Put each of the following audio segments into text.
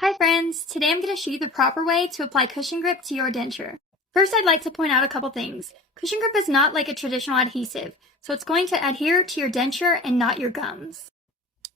Hi friends, today I'm going to show you the proper way to apply cushion grip to your denture. First, I'd like to point out a couple things. Cushion grip is not like a traditional adhesive, so it's going to adhere to your denture and not your gums.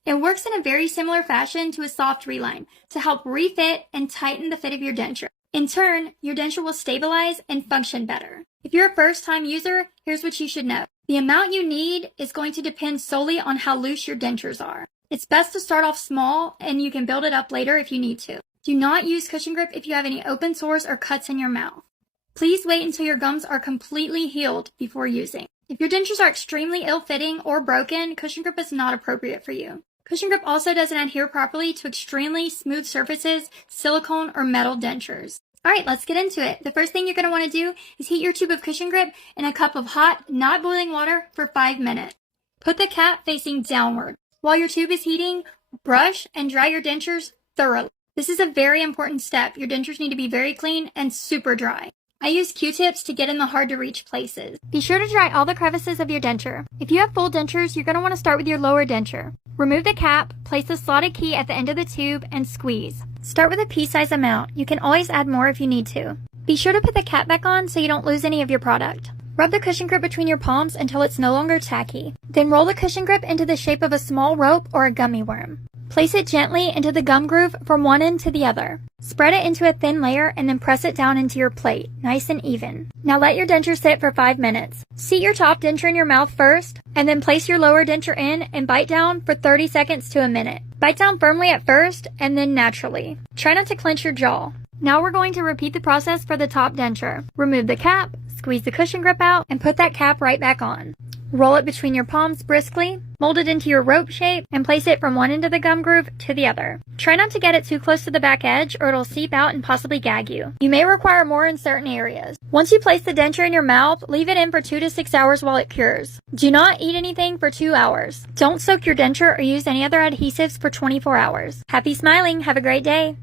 It works in a very similar fashion to a soft reline to help refit and tighten the fit of your denture. In turn, your denture will stabilize and function better. If you're a first-time user, here's what you should know. The amount you need is going to depend solely on how loose your dentures are. It's best to start off small and you can build it up later if you need to. Do not use cushion grip if you have any open sores or cuts in your mouth. Please wait until your gums are completely healed before using. If your dentures are extremely ill-fitting or broken, cushion grip is not appropriate for you. Cushion grip also doesn't adhere properly to extremely smooth surfaces, silicone, or metal dentures. Alright, let's get into it. The first thing you're going to want to do is heat your tube of cushion grip in a cup of hot, not boiling water for 5 minutes. Put the cap facing downward. While your tube is heating, brush and dry your dentures thoroughly. This is a very important step. Your dentures need to be very clean and super dry. I use Q-tips to get in the hard-to-reach places. Be sure to dry all the crevices of your denture. If you have full dentures, you're going to want to start with your lower denture. Remove the cap, place the slotted key at the end of the tube, and squeeze. Start with a pea-size amount. You can always add more if you need to. Be sure to put the cap back on so you don't lose any of your product. Rub the cushion grip between your palms until it's no longer tacky. Then roll the cushion grip into the shape of a small rope or a gummy worm. Place it gently into the gum groove from one end to the other. Spread it into a thin layer and then press it down into your plate, nice and even. Now let your denture sit for 5 minutes. Seat your top denture in your mouth first, and then place your lower denture in and bite down for 30 seconds to a minute. Bite down firmly at first and then naturally. Try not to clench your jaw. Now we're going to repeat the process for the top denture. Remove the cap, squeeze the cushion grip out, and put that cap right back on. Roll it between your palms briskly, mold it into your rope shape, and place it from one end of the gum groove to the other. Try not to get it too close to the back edge or it'll seep out and possibly gag you. You may require more in certain areas. Once you place the denture in your mouth, leave it in for 2 to 6 hours while it cures. Do not eat anything for 2 hours. Don't soak your denture or use any other adhesives for 24 hours. Happy smiling! Have a great day!